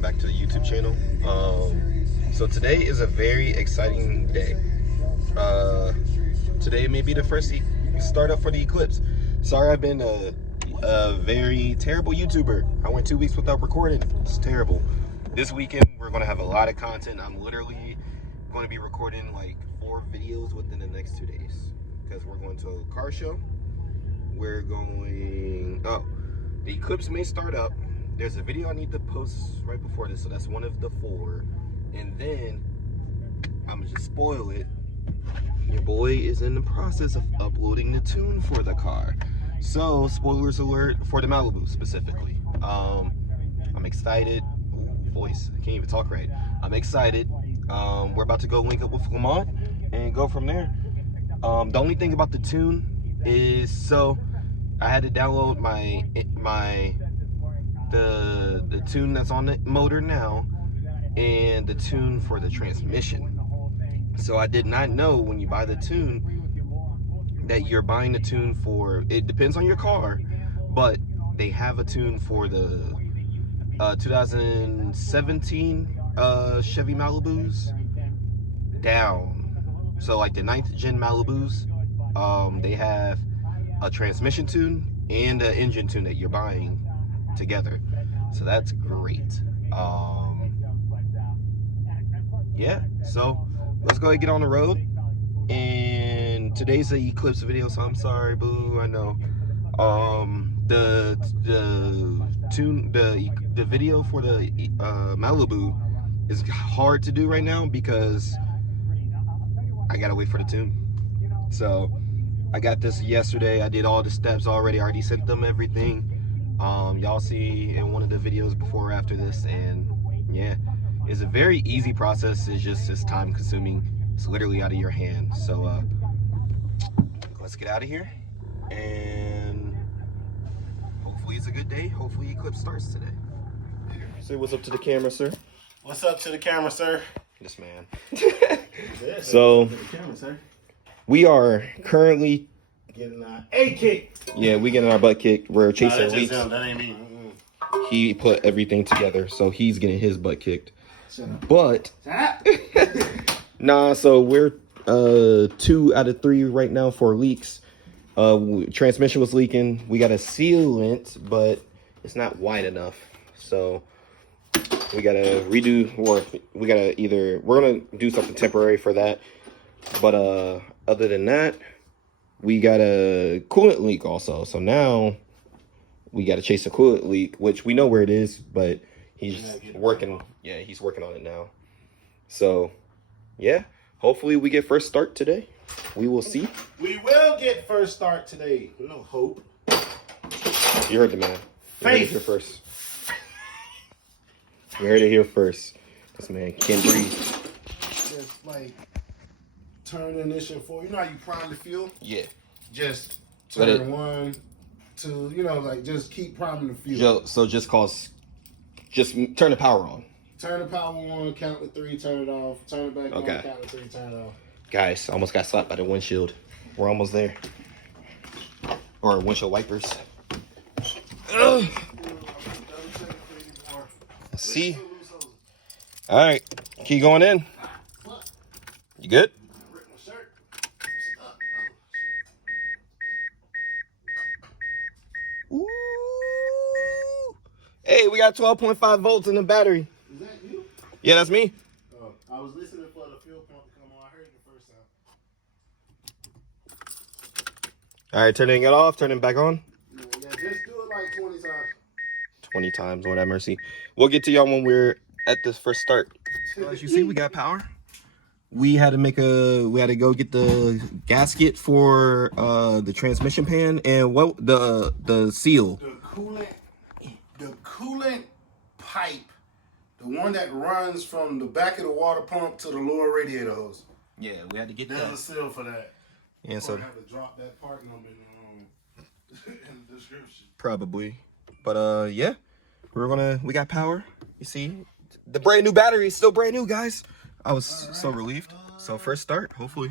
welcome back to the YouTube channel. So today is a very exciting day. Today may be the first startup for the Eclipse. Sorry, I've been a very terrible YouTuber. I went 2 weeks without recording. It's terrible. This weekend we're gonna have a lot of content. I'm literally going to be recording like 4 videos within the next 2 days because we're going to a car show. We're going, the Eclipse may start up. There's a video I need to post right before this, so that's one of the 4. And then I'm gonna just spoil it. Your boy is in the process of uploading the tune for the car. So spoilers alert for the Malibu specifically. I'm excited. Ooh, voice, I can't even talk right. I'm excited. We're about to go link up with Lamont and go from there. The only thing about the tune is, so I had to download the tune that's on the motor now and the tune for the transmission. So I did not know when you buy the tune that you're buying the tune for, it depends on your car, but they have a tune for the 2017 Chevy Malibus down. So like the 9th gen Malibus, they have a transmission tune and an engine tune that you're buying together. So that's great. Yeah, so let's go ahead and get on the road. And today's the Eclipse video, so I'm sorry, boo. I know. The video for the Malibu is hard to do right now because I gotta wait for the tune. So I got this yesterday. I did all the steps already. I already sent them everything. Y'all see in one of the videos before or after this, and yeah, it's a very easy process. It's time consuming. It's literally out of your hand. So let's get out of here, and hopefully it's a good day. Hopefully Eclipse starts today. Say what's up to the camera, sir. What's up to the camera, sir? This man. So we are currently getting our A kick. Yeah, we getting our butt kicked. We're chasing leaks. That ain't me. He put everything together, so he's getting his butt kicked. But nah, so we're 2 out of 3 right now for leaks. Transmission was leaking. We got a sealant, but it's not wide enough, so we gotta redo, or we gotta we're gonna do something temporary for that. But other than that, we got a coolant leak also. So now we got to chase a coolant leak, which we know where it is, but he's working. Yeah, he's working on it now. So yeah, hopefully we get first start today. We will see. We will get first start today. No hope. You heard the man. You heard it here first. You heard it here first. This man can't breathe. Just like turn the ignition for, you know how you prime the fuel? Yeah. Just turn 1, 2, you know, like just keep priming the fuel. So just turn the power on. Turn the power on, count to 3, turn it off, turn it back on, count to 3, turn it off. Guys, I almost got slapped by the windshield. We're almost there. Or windshield wipers. Ugh. See? All right, keep going in. You good? Ooh. Hey, we got 12.5 volts in the battery. Is that you? Yeah, that's me. Oh, I was listening for the fuel pump to come on. I heard it the first time. All right, turning it off, turning it back on. Yeah, just do it like 20 times. 20 times, Lord have mercy. We'll get to y'all when we're at this first start. As you see, we got power. We had to go get the gasket for the transmission pan and the seal. The coolant pipe, the one that runs from the back of the water pump to the lower radiator hose. Yeah, we had to get There's a seal for that. Yeah, so I have to drop that part number in the description. Probably, but yeah, we got power. You see, the brand new battery is still brand new, guys. I was so relieved. So first start, hopefully.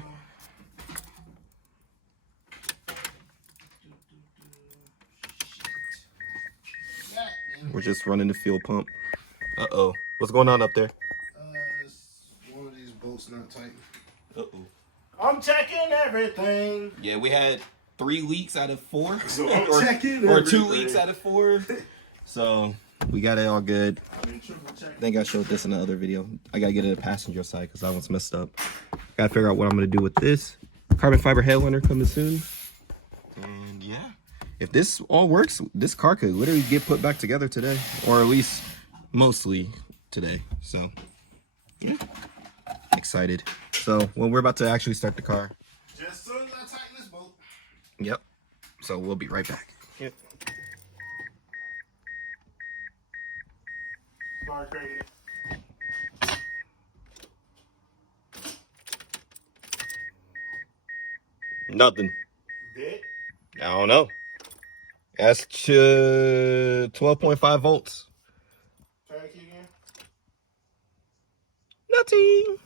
We're just running the fuel pump. Uh-oh. What's going on up there? It's one of these bolts not tight. Uh-oh. I'm checking everything. Yeah, we had 3 leaks out of 4. So I'm checking or 2 everything. leaks out of 4. So we got it all good. I think I showed this in the other video. I gotta get it a passenger side because that one's messed up. Gotta figure out what I'm gonna do with this. Carbon fiber headliner coming soon. And yeah, if this all works, this car could literally get put back together today, or at least mostly today. So yeah, excited. So when we're about to actually start the car. Just soon as I tighten this bolt. Yep. So we'll be right back. Yep. Start cranking it. Nothing. Dead? I don't know. That's 12.5 volts. Try the key again. Nothing.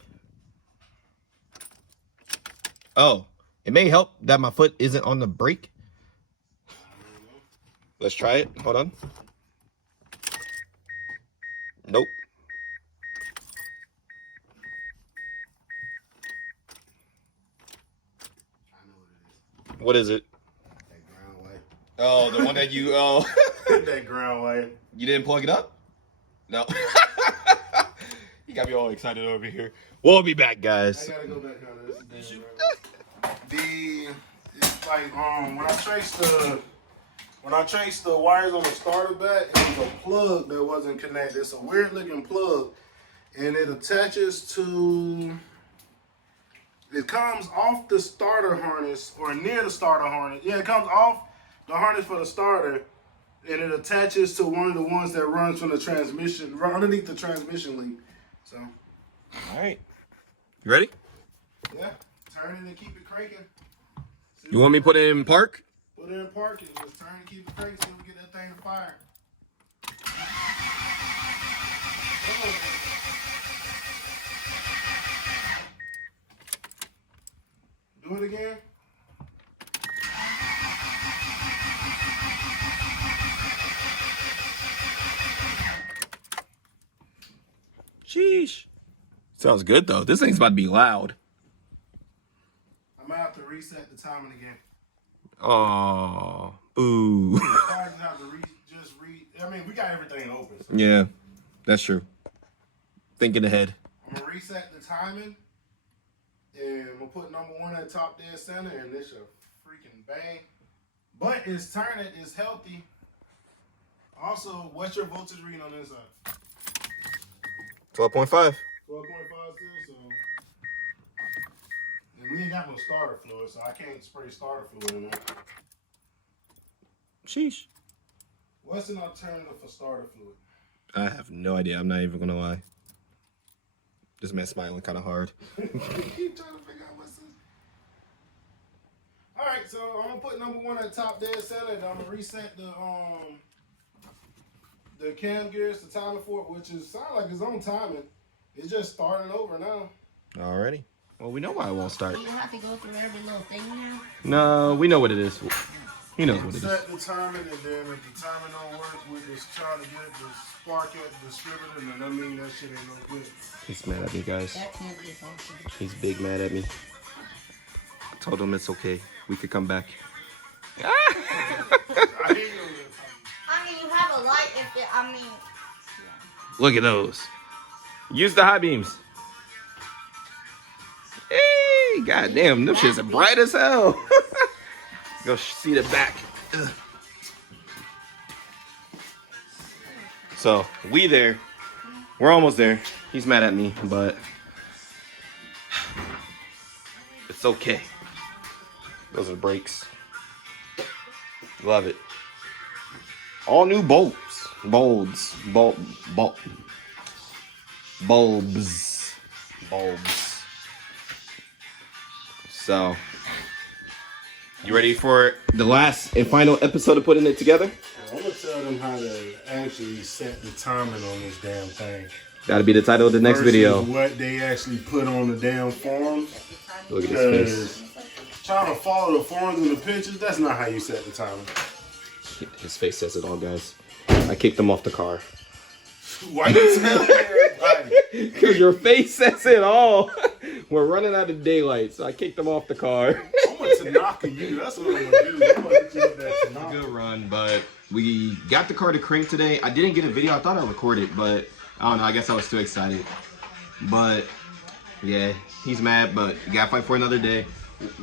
Oh, it may help that my foot isn't on the brake. Let's try it. Hold on. Nope. I know what it is. What is it? That ground wire. Oh, the one that you That ground wire. you didn't plug it up? No. You got me all excited over here. We'll be back, guys. I gotta go back on this. Damn it's like when I traced the wires on the starter back, it was a plug that wasn't connected. It's a weird looking plug, and it attaches to. It comes off the starter harness or near the starter harness. Yeah, it comes off the harness for the starter, and it attaches to one of the ones that runs from the transmission, right underneath the transmission link. So. All right. You ready? Yeah, turn it and keep it cranking. You want me to put it in park? Put it in park and just turn and keep it cranking so we get that thing to fire. Do it again. Sheesh. Sounds good though. This thing's about to be loud. I'm gonna have to reset the timing again. Oh, boo. I have to I mean, we got everything open. So. Yeah, that's true. Thinking ahead. I'm gonna reset the timing, and we'll put number 1 at top dead center, and this should freaking bang. But it's turning, it's healthy. Also, what's your voltage reading on this side? 12.5. 12.5 still, so. And we ain't got no starter fluid, so I can't spray starter fluid in there. Sheesh. What's an alternative for starter fluid? I have no idea. I'm not even gonna lie. This man's smiling kind of hard. Keep trying to figure out what's in. Alright, so I'm gonna put number 1 at top dead center, and I'm gonna reset the cam gears, the timer for it, which is sound like it's on timing. It's just starting over now. Alrighty. Well, we know why it won't start. Do you have to go through every little thing now? No, we know what it is. He knows what it is. Set the timing, and then if the timing don't work, we're just trying to get the spark at the distributor, and that means that shit ain't no good. He's mad at me, guys. That can't be functioning. He's big mad at me. I told him it's okay. We could come back. I hate you. I mean, you have a light if it, Look at those. Use the high beams. Hey, goddamn, them shits are bright as hell. Go see the back. Ugh. So we there. We're almost there. He's mad at me, but it's okay. Those are brakes. Love it. All new bulbs. Bulbs. So, you ready for the last and final episode of putting it together? I'm gonna tell them how to actually set the timing on this damn thing. That'll be the title of the next video. What they actually put on the damn forms. Look at his face. Trying to follow the forms and the pictures, that's not how you set the timer. His face says it all, guys. I kicked him off the car. Why you telling everybody? Because your face says it all. We're running out of daylight, so I kicked him off the car. I'm a Tanaka you. That's what I'm gonna do. I'm gonna hit you with that Tanaka. Good run, but we got the car to crank today. I didn't get a video. I thought I recorded, but I don't know. I guess I was too excited. But yeah, he's mad, but you gotta fight for another day.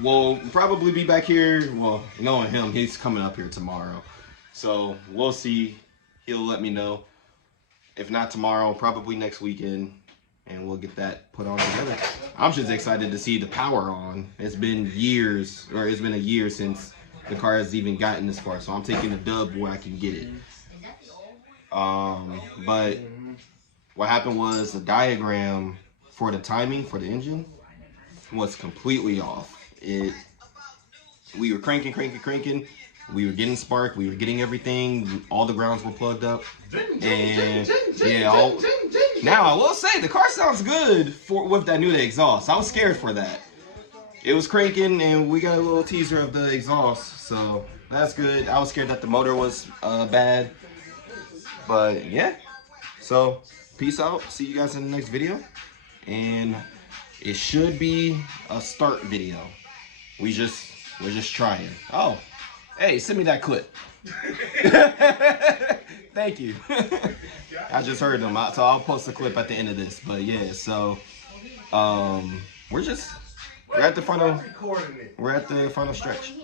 We'll probably be back here. Well, knowing him, he's coming up here tomorrow. So we'll see. He'll let me know. If not tomorrow, probably next weekend. And we'll get that put on together. I'm just excited to see the power on. It's been years, or it's been a year since the car has even gotten this far. So I'm taking a dub where I can get it. But what happened was the diagram for the timing for the engine was completely off. We were cranking. We were getting spark. We were getting everything. All the grounds were plugged up. And yeah, now I will say the car sounds good with that new exhaust. I was scared for that. It was cranking, and we got a little teaser of the exhaust, so that's good. I was scared that the motor was bad, but yeah. So peace out. See you guys in the next video, and it should be a start video. We're just trying. Oh, hey, send me that clip. Thank you. I just heard them, so I'll post a clip at the end of this. But yeah, so we're at the final stretch.